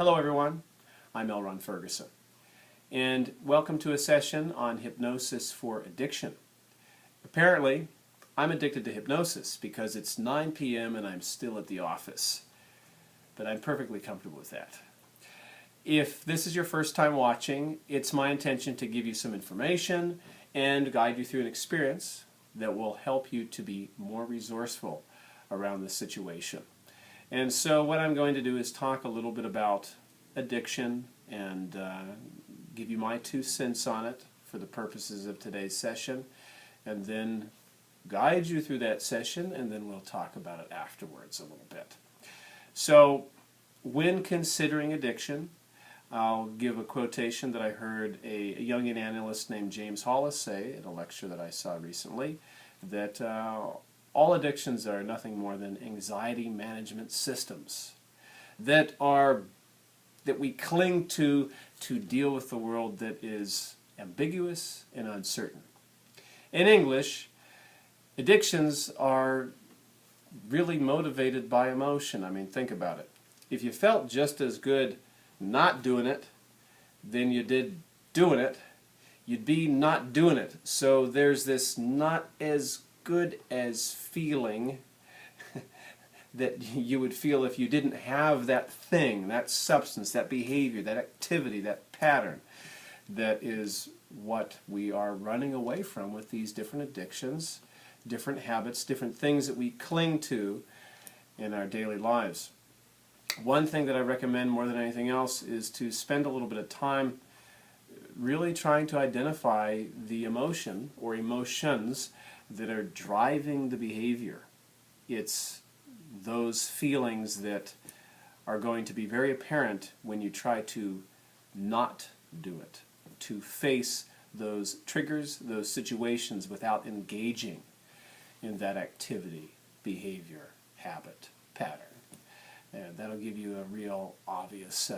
Hello everyone, I'm Elronn Ferguson, and welcome to a session on Hypnosis for Addiction. Apparently, I'm addicted to hypnosis because it's 9 p.m. and I'm still at the office, but I'm perfectly comfortable with that. If this is your first time watching, it's my intention to give you some information and guide you through an experience that will help you to be more resourceful around the situation. And so what I'm going to do is talk a little bit about addiction and give you my 2 cents on it for the purposes of today's session, and then guide you through that session, and then we'll talk about it afterwards a little bit. So when considering addiction, I'll give a quotation that I heard a Jungian analyst named James Hollis say at a lecture that I saw recently, that all addictions are nothing more than anxiety management systems that we cling to deal with the world that is ambiguous and uncertain. In English, addictions are really motivated by emotion. I mean, think about it. If you felt just as good not doing it than you did doing it, you'd be not doing it. So there's this not as good as feeling that you would feel if you didn't have that thing, that substance, that behavior, that activity, that pattern. That is what we are running away from with these different addictions, different habits, different things that we cling to in our daily lives. One thing that I recommend more than anything else is to spend a little bit of time really trying to identify the emotion or emotions that are driving the behavior. It's those feelings that are going to be very apparent when you try to not do it, to face those triggers, those situations without engaging in that activity, behavior, habit, pattern. And that'll give you a real obvious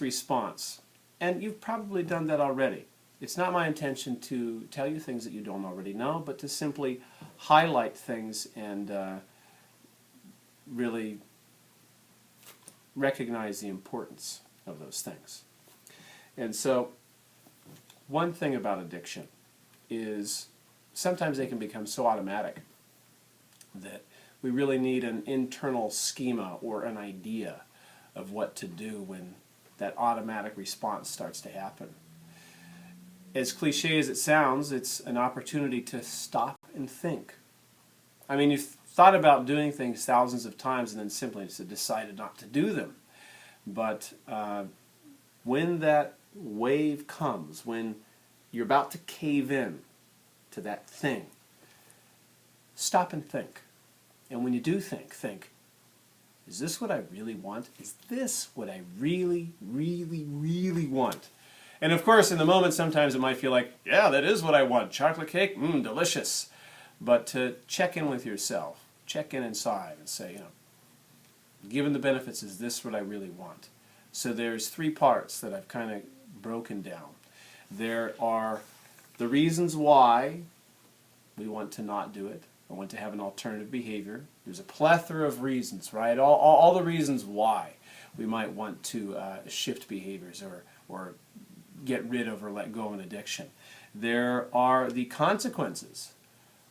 response. And you've probably done that already. It's not my intention to tell you things that you don't already know, but to simply highlight things and really recognize the importance of those things. And so, one thing about addiction is sometimes they can become so automatic that we really need an internal schema or an idea of what to do when that automatic response starts to happen. As cliche as it sounds, it's an opportunity to stop and think. I mean, you've thought about doing things thousands of times and then simply decided not to do them. But when that wave comes, when you're about to cave in to that thing, stop and think. And when you do think, is this what I really want? Is this what I really, really, really want? And of course, in the moment, sometimes it might feel like, yeah, that is what I want. Chocolate cake, delicious. But to check in with yourself, check in inside and say, given the benefits, is this what I really want? So there's 3 parts that I've kind of broken down. There are the reasons why we want to not do it, or want to have an alternative behavior. There's a plethora of reasons, right? All the reasons why we might want to shift behaviors or get rid of or let go of an addiction. There are the consequences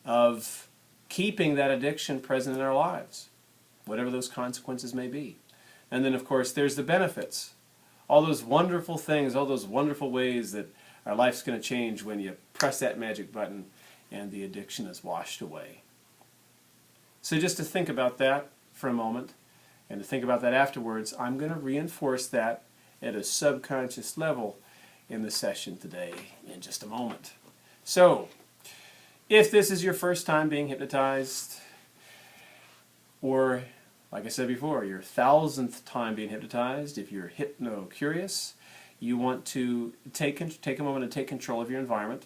of keeping that addiction present in our lives, whatever those consequences may be. And then, of course, there's the benefits. All those wonderful things, all those wonderful ways that our life's going to change when you press that magic button and the addiction is washed away. So just to think about that for a moment, and to think about that afterwards, I'm going to reinforce that at a subconscious level in the session today in just a moment. So, if this is your first time being hypnotized, or like I said before, your 1000th time being hypnotized, if you're hypno-curious, you want to take a moment to take control of your environment.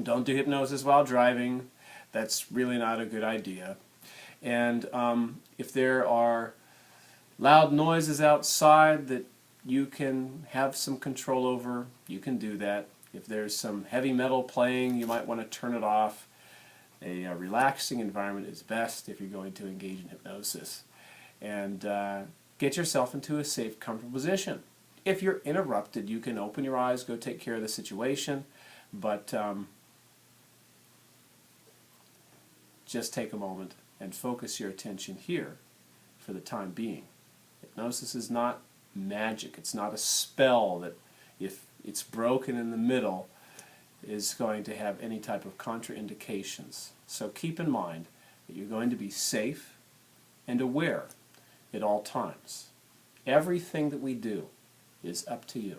Don't do hypnosis while driving. That's really not a good idea. And if there are loud noises outside that you can have some control over, you can do that. If there's some heavy metal playing, you might want to turn it off. A relaxing environment is best if you're going to engage in hypnosis. And get yourself into a safe, comfortable position. If you're interrupted, you can open your eyes, go take care of the situation, but just take a moment and focus your attention here for the time being. Hypnosis is not magic. It's not a spell that, if it's broken in the middle, is going to have any type of contraindications. So keep in mind that you're going to be safe and aware at all times. Everything that we do is up to you.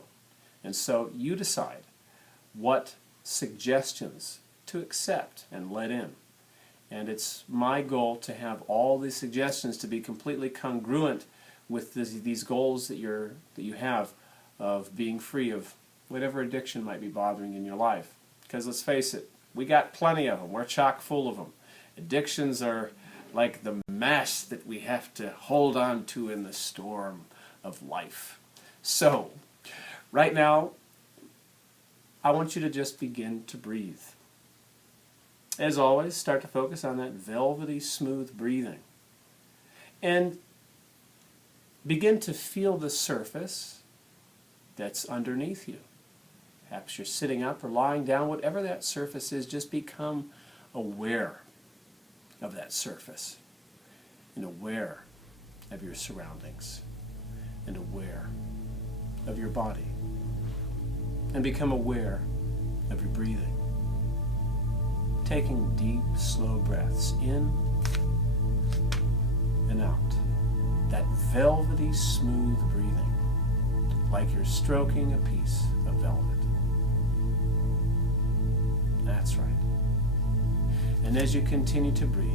And so you decide what suggestions to accept and let in. And it's my goal to have all these suggestions to be completely congruent with these goals that you have of being free of whatever addiction might be bothering in your life. Because let's face it, we got plenty of them. We're chock full of them. Addictions are like the mast that we have to hold on to in the storm of life. So, right now, I want you to just begin to breathe. As always, start to focus on that velvety, smooth breathing. And begin to feel the surface that's underneath you. Perhaps you're sitting up or lying down, whatever that surface is, just become aware of that surface and aware of your surroundings and aware of your body and become aware of your breathing. Taking deep, slow breaths in and out. That velvety, smooth breathing, like you're stroking a piece of velvet. That's right. And as you continue to breathe,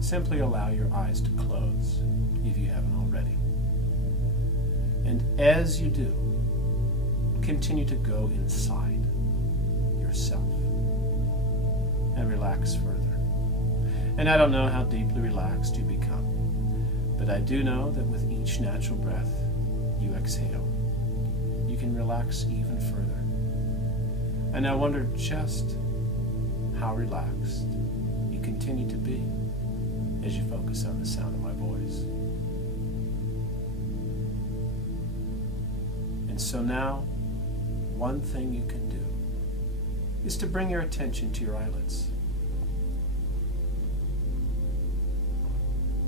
simply allow your eyes to close if you haven't already. And as you do, continue to go inside yourself and relax further. And I don't know how deeply relaxed you become, but I do know that with each natural breath you exhale, you can relax even further. And I wonder just how relaxed you continue to be as you focus on the sound of my voice. And so now, one thing you can do is to bring your attention to your eyelids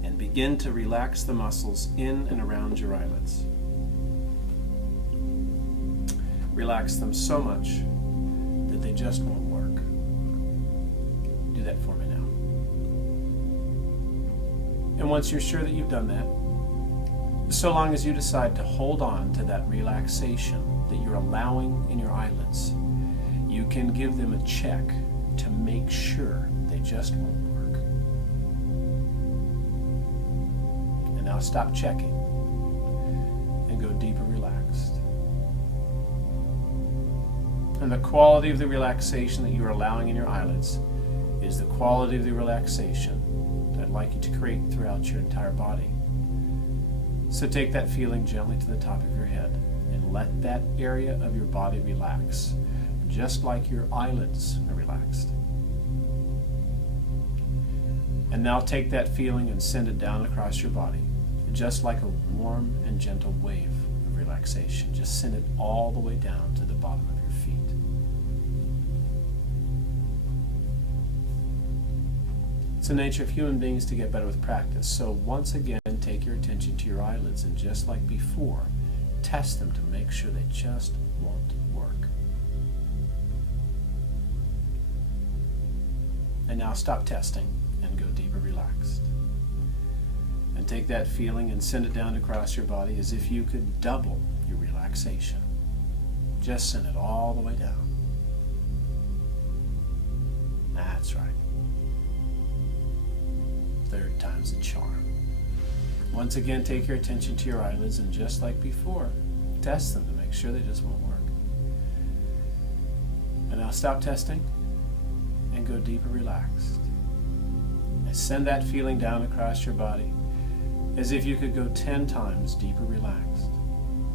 and begin to relax the muscles in and around your eyelids. Relax them so much that they just won't work. Do that for me now. And once you're sure that you've done that, so long as you decide to hold on to that relaxation that you're allowing in your eyelids, you can give them a check to make sure they just won't work. And now stop checking and go deeper relaxed. And the quality of the relaxation that you're allowing in your eyelids is the quality of the relaxation that I'd like you to create throughout your entire body. So take that feeling gently to the top of your head and let that area of your body relax, just like your eyelids are relaxed. And now take that feeling and send it down across your body, just like a warm and gentle wave of relaxation. Just send it all the way down to the bottom of your feet. It's the nature of human beings to get better with practice. So once again, take your attention to your eyelids and just like before, test them to make sure they just won't work. And now stop testing and go deeper relaxed. And take that feeling and send it down across your body as if you could double your relaxation. Just send it all the way down. That's right. Third time's the charm. Once again, take your attention to your eyelids and just like before, test them to make sure they just won't work. And now stop testing and go deeper relaxed. And send that feeling down across your body as if you could go 10 times deeper relaxed.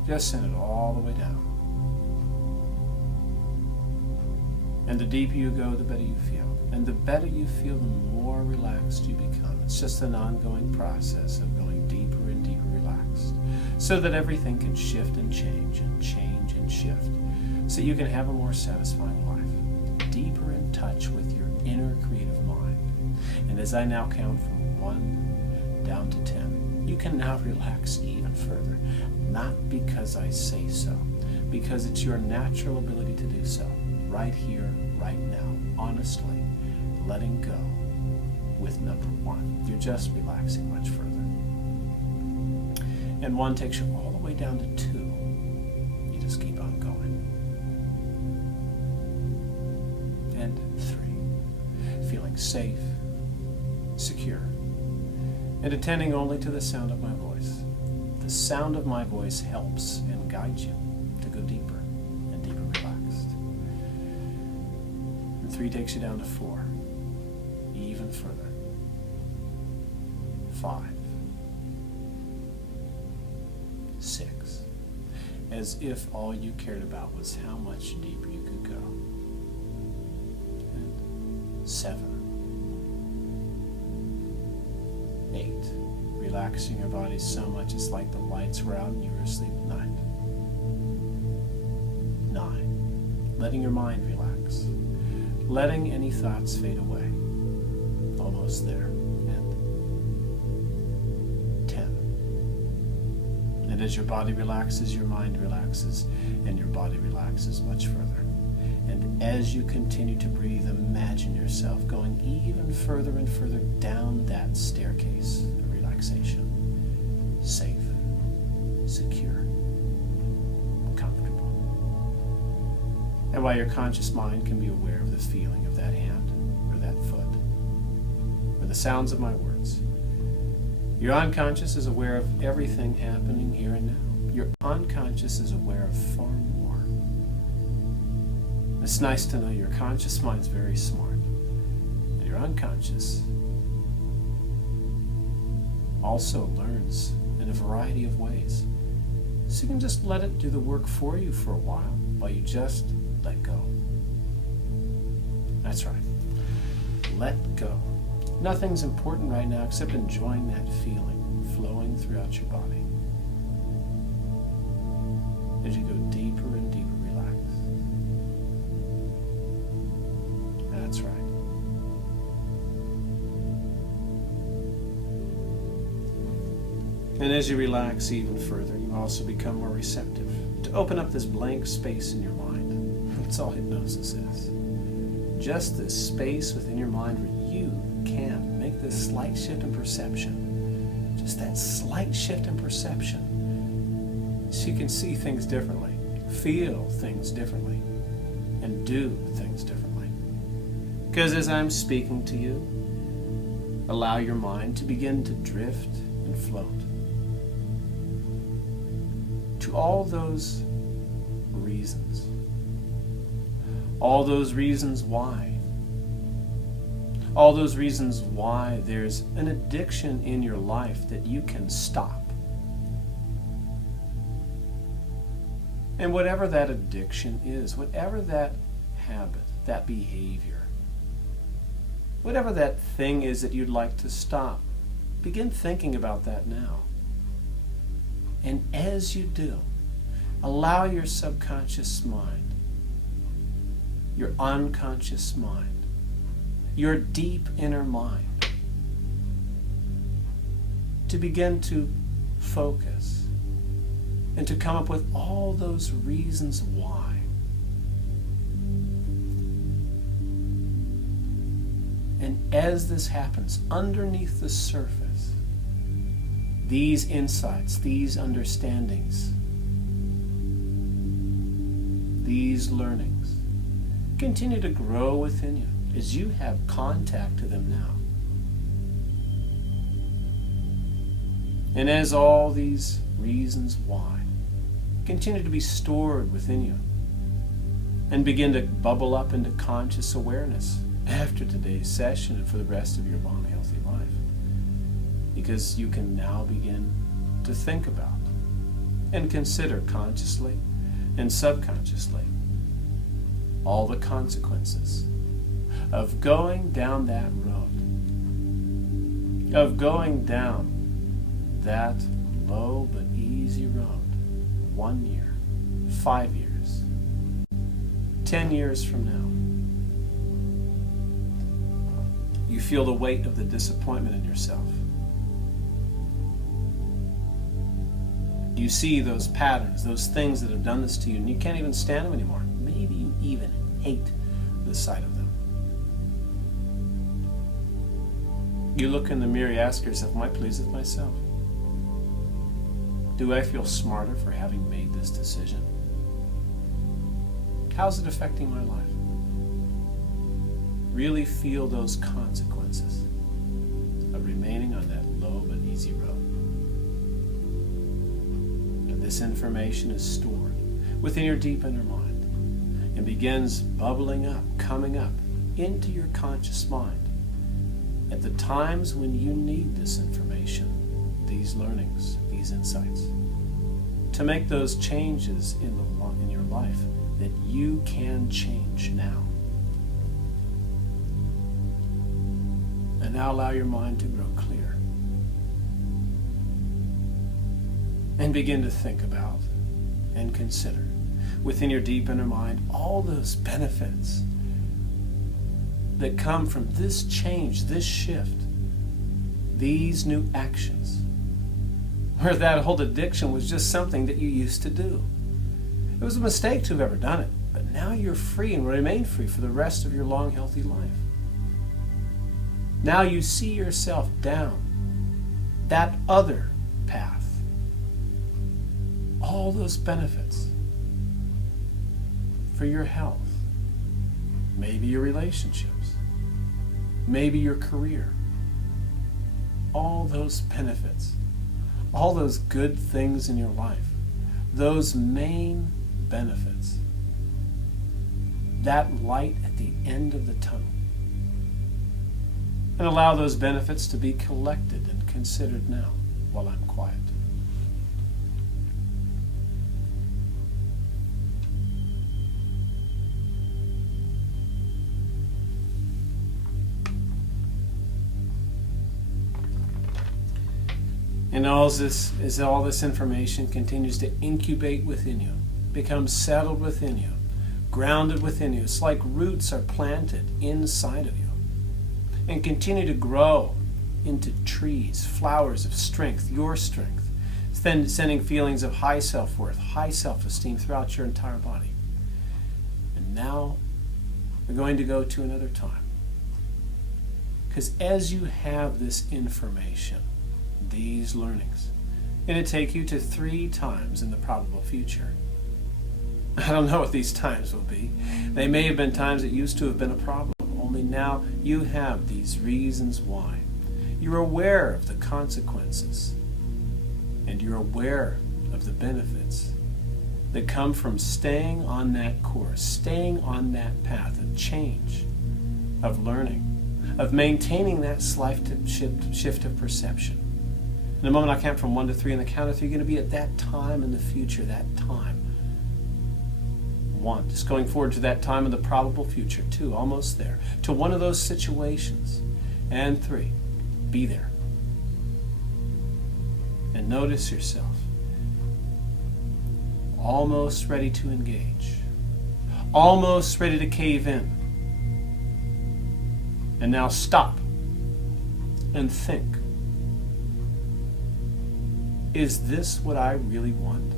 Just send it all the way down. And the deeper you go, the better you feel. And the better you feel, the more relaxed you become. It's just an ongoing process of going so that everything can shift and change and change and shift, so you can have a more satisfying life, deeper in touch with your inner creative mind. And as I now count from 1 down to 10, you can now relax even further, not because I say so, because it's your natural ability to do so, right here, right now, honestly, letting go with number 1. You're just relaxing much further. And 1 takes you all the way down to 2. You just keep on going. And 3, feeling safe, secure, and attending only to the sound of my voice. The sound of my voice helps and guides you to go deeper and deeper relaxed. And 3 takes you down to 4, even further. 5, 6, as if all you cared about was how much deeper you could go. And 7, 8, relaxing your body so much it's like the lights were out and you were asleep at night. 9, letting your mind relax, letting any thoughts fade away. Almost there. And 10. And as your body relaxes, your mind relaxes, and your body relaxes much further. And as you continue to breathe, imagine yourself going even further and further down that staircase of relaxation. Safe, secure, comfortable. And while your conscious mind can be aware of the feeling of that hand or that foot, or the sounds of my words, your unconscious is aware of everything happening here and now. Your unconscious is aware of far more. It's nice to know your conscious mind's very smart, and your unconscious also learns in a variety of ways. So you can just let it do the work for you for a while you just let go. That's right. Let go. Nothing's important right now except enjoying that feeling flowing throughout your body. As you go deeper and deeper relaxed. That's right. And as you relax even further, you also become more receptive to open up this blank space in your mind. That's all hypnosis is. Just this space within your mind where you can make this slight shift in perception. Just that slight shift in perception. So you can see things differently, feel things differently, and do things differently. Because as I'm speaking to you, allow your mind to begin to drift and float to all those reasons. All those reasons why. All those reasons why there's an addiction in your life that you can stop. And whatever that addiction is, whatever that habit, that behavior, whatever that thing is that you'd like to stop, begin thinking about that now. And as you do, allow your subconscious mind, your unconscious mind, your deep inner mind to begin to focus and to come up with all those reasons why. And as this happens, underneath the surface, these insights, these understandings, these learnings continue to grow within you as you have contact to them now. And as all these reasons why continue to be stored within you and begin to bubble up into conscious awareness after today's session and for the rest of your long, healthy life. Because you can now begin to think about and consider consciously and subconsciously all the consequences of going down that road, of going down that low but easy easy road. 1 year, 5 years, 10 years from now. You feel the weight of the disappointment in yourself. You see those patterns, those things that have done this to you, and you can't even stand them anymore. Maybe you even hate the sight of them. You look in the mirror, you ask yourself, am I pleased with myself? Do I feel smarter for having made this decision? How's it affecting my life? Really feel those consequences of remaining on that low but easy road. And this information is stored within your deep inner mind and begins bubbling up, coming up into your conscious mind at the times when you need this information, these learnings, these insights, to make those changes in your life that you can change now. And now allow your mind to grow clear. And begin to think about and consider within your deep inner mind all those benefits that come from this change, this shift, these new actions, where that whole addiction was just something that you used to do. It was a mistake to have ever done it, but now you're free and will remain free for the rest of your long, healthy life. Now you see yourself down that other path. All those benefits for your health, maybe your relationships, maybe your career. All those benefits, all those good things in your life, those main benefits, that light at the end of the tunnel. And allow those benefits to be collected and considered now while I'm quiet. And all this information continues to incubate within you, becomes settled within you, grounded within you. It's like roots are planted inside of you and continue to grow into trees, flowers of strength, your strength, then sending feelings of high self-worth, high self-esteem throughout your entire body. And now we're going to go to another time. Because as you have this information, these learnings, going to take you to 3 times in the probable future. I don't know what these times will be. They may have been times that used to have been a problem, only now you have these reasons why. You're aware of the consequences, and you're aware of the benefits that come from staying on that course, staying on that path of change, of learning, of maintaining that slight shift of perception. In a moment, I count from 1 to 3. On the count of 3, you're going to be at that time in the future, that time. 1, just going forward to that time in the probable future. 2, almost there, to one of those situations. And 3, be there. And notice yourself almost ready to engage, almost ready to cave in. And now stop and think. Is this what I really want?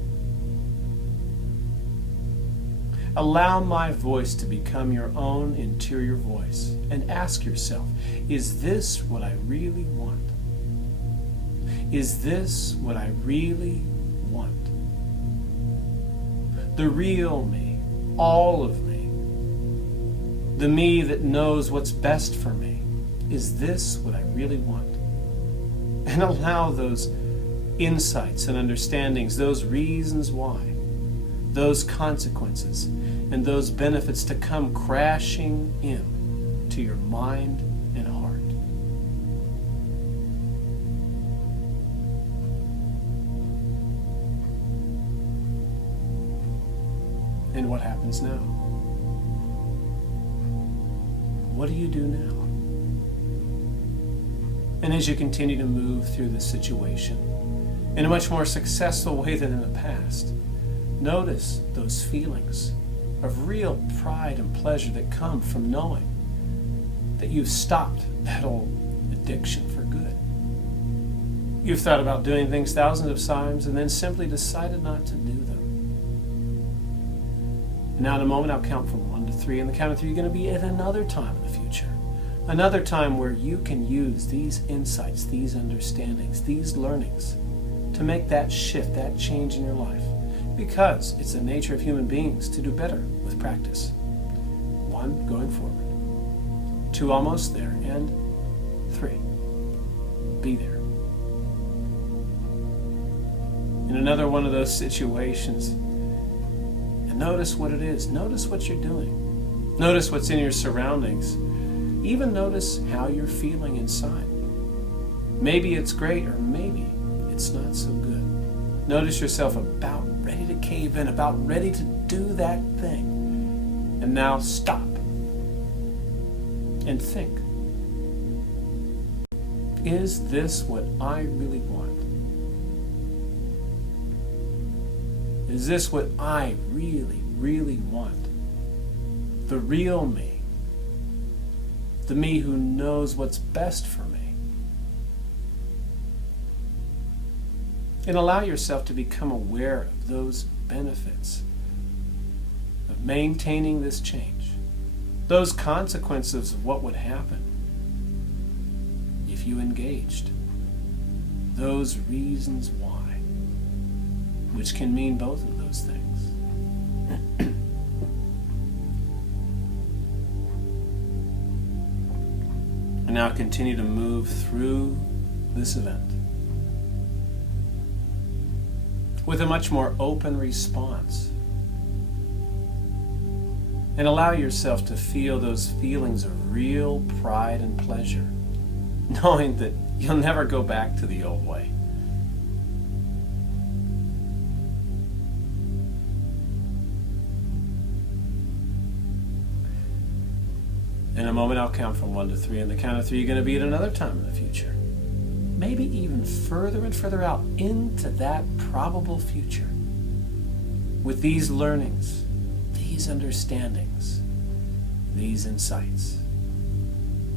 Allow my voice to become your own interior voice and ask yourself, is this what I really want? Is this what I really want? The real me, all of me, the me that knows what's best for me, is this what I really want? And allow those insights and understandings, those reasons why, those consequences, and those benefits to come crashing in to your mind and heart. And what happens now? What do you do now? And as you continue to move through this situation, in a much more successful way than in the past. Notice those feelings of real pride and pleasure that come from knowing that you've stopped that old addiction for good. You've thought about doing things thousands of times and then simply decided not to do them. Now in a moment I'll count from 1 to 3, and the count of 3 you're going to be at another time in the future. Another time where you can use these insights, these understandings, these learnings to make that shift, that change in your life. Because it's the nature of human beings to do better with practice. 1, going forward. 2, almost there. And 3, be there. In another one of those situations, and notice what it is. Notice what you're doing. Notice what's in your surroundings. Even notice how you're feeling inside. Maybe it's great, or maybe it's not so good. Notice yourself about ready to cave in, about ready to do that thing. And now stop and think. Is this what I really want? Is this what I really, really want? The real me. The me who knows what's best for me. And allow yourself to become aware of those benefits of maintaining this change. Those consequences of what would happen if you engaged. Those reasons why, which can mean both of those things. And now continue to move through this event with a much more open response. And allow yourself to feel those feelings of real pride and pleasure, knowing that you'll never go back to the old way. In a moment I'll count from 1 to 3, and the count of 3 you're going to be at another time in the future. Maybe even further and further out into that probable future. With these learnings, these understandings, these insights.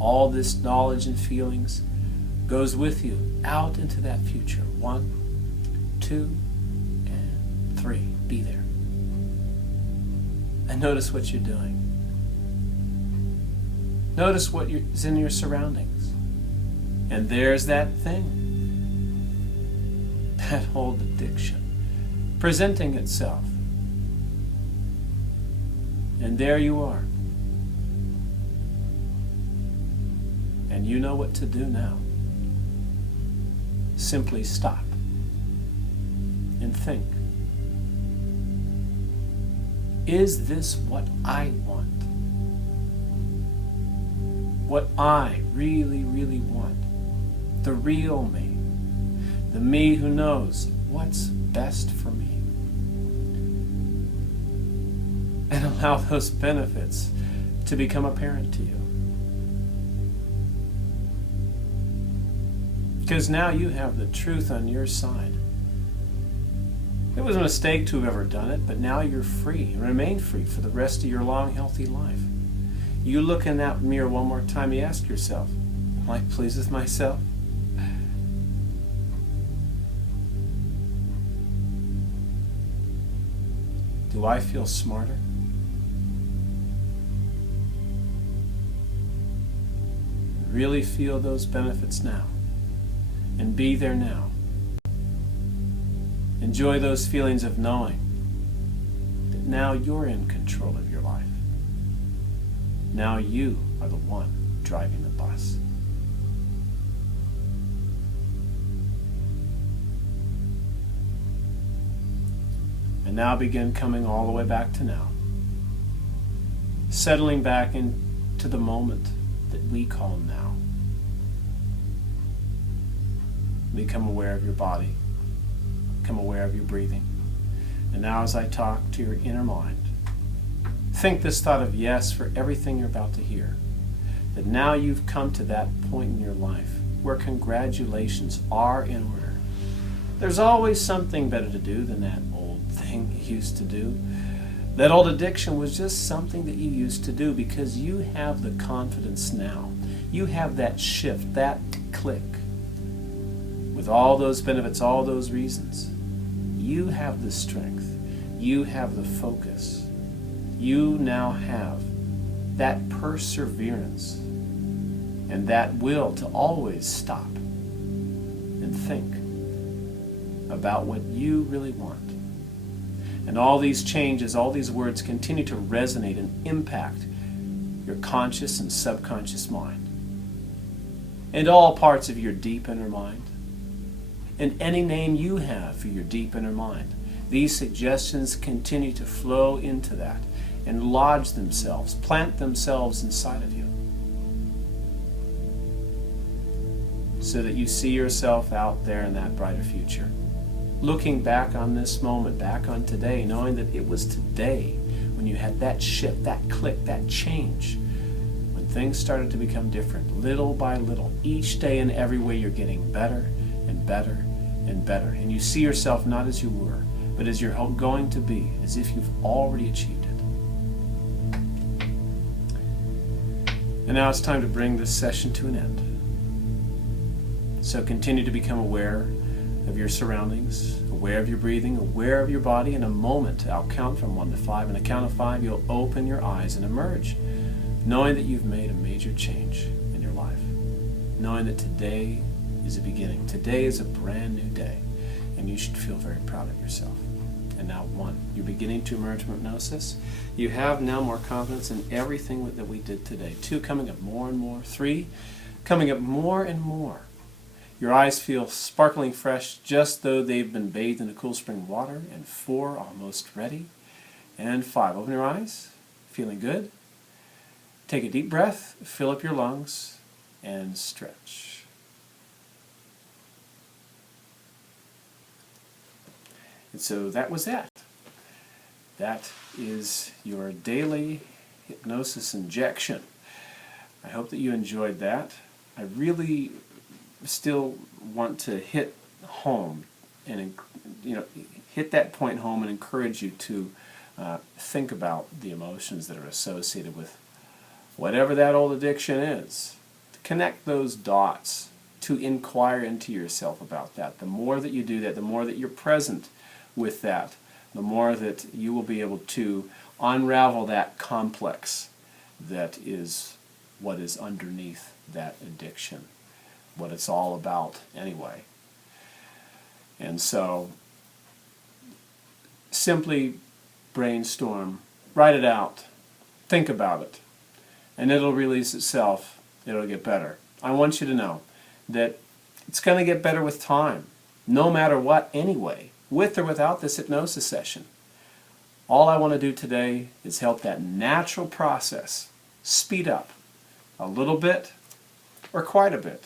All this knowledge and feelings goes with you out into that future. 1, 2, and 3. Be there. And notice what you're doing. Notice what is in your surroundings. And there's that thing. That old addiction presenting itself. And there you are. And you know what to do now. Simply stop and think. Is this what I want? What I really, really want? The real me. The me who knows what's best for me. And allow those benefits to become apparent to you. Because now you have the truth on your side. It was a mistake to have ever done it, but now you're free. And remain free for the rest of your long, healthy life. You look in that mirror one more time, you ask yourself, am I pleased with myself? Do I feel smarter? Really feel those benefits now. And be there now. Enjoy those feelings of knowing that now you're in control of your life. Now you are the one driving the bus. And now begin coming all the way back to now. Settling back into the moment that we call now. Become aware of your body. Become aware of your breathing. And now as I talk to your inner mind, think this thought of yes for everything you're about to hear. That now you've come to that point in your life where congratulations are in order. There's always something better to do than that old thing you used to do. That old addiction was just something that you used to do because you have the confidence now. You have that shift, that click. With all those benefits, all those reasons, you have the strength. You have the focus. You now have that perseverance and that will to always stop and think about what you really want. And all these changes, all these words continue to resonate and impact your conscious and subconscious mind, and all parts of your deep inner mind, and any name you have for your deep inner mind. These suggestions continue to flow into that and lodge themselves, plant themselves inside of you, so that you see yourself out there in that brighter future. Looking back on this moment, back on today, knowing that it was today when you had that shift, that click, that change, when things started to become different, little by little. Each day and every way you're getting better and better and better. And you see yourself not as you were, but as you're going to be, as if you've already achieved it. And now it's time to bring this session to an end. So continue to become aware of your surroundings, aware of your breathing, aware of your body. In a moment, I'll count from 1 to 5. On a count of 5, you'll open your eyes and emerge, knowing that you've made a major change in your life, knowing that today is a beginning. Today is a brand new day, and you should feel very proud of yourself. And now 1, you're beginning to emerge from hypnosis. You have now more confidence in everything that we did today. 2, coming up more and more. 3, coming up more and more. Your eyes feel sparkling fresh, just though they've been bathed in a cool spring water. And 4, almost ready. And 5, open your eyes, feeling good. Take a deep breath, fill up your lungs, and stretch. And so that was that. That is your daily hypnosis injection. I hope that you enjoyed that. I really still want to hit home and hit that point home and encourage you to think about the emotions that are associated with whatever that old addiction is. To connect those dots, to inquire into yourself about that. The more that you do that, the more that you're present with that, the more that you will be able to unravel that complex that is what is underneath that addiction, what it's all about anyway. And so simply brainstorm, write it out, think about it, and it'll release itself. It'll get better. I want you to know that it's going to get better with time, no matter what anyway, with or without this hypnosis session. All I want to do today is help that natural process speed up a little bit or quite a bit.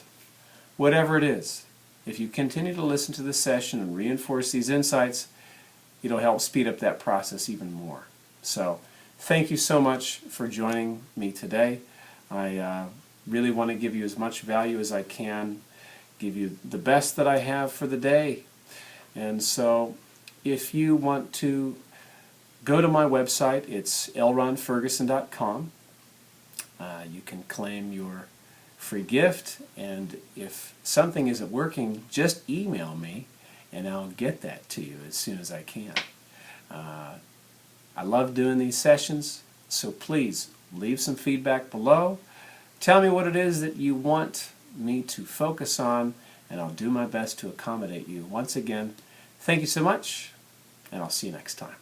Whatever it is, if you continue to listen to this session and reinforce these insights, it'll help speed up that process even more. So, thank you so much for joining me today. I really want to give you as much value as I can, give you the best that I have for the day. And so, if you want to go to my website, it's elronnferguson.com. You can claim your free gift, and if something isn't working, just email me and I'll get that to you as soon as I can. I love doing these sessions, so please leave some feedback below. Tell me what it is that you want me to focus on, and I'll do my best to accommodate you. Once again, thank you so much, and I'll see you next time.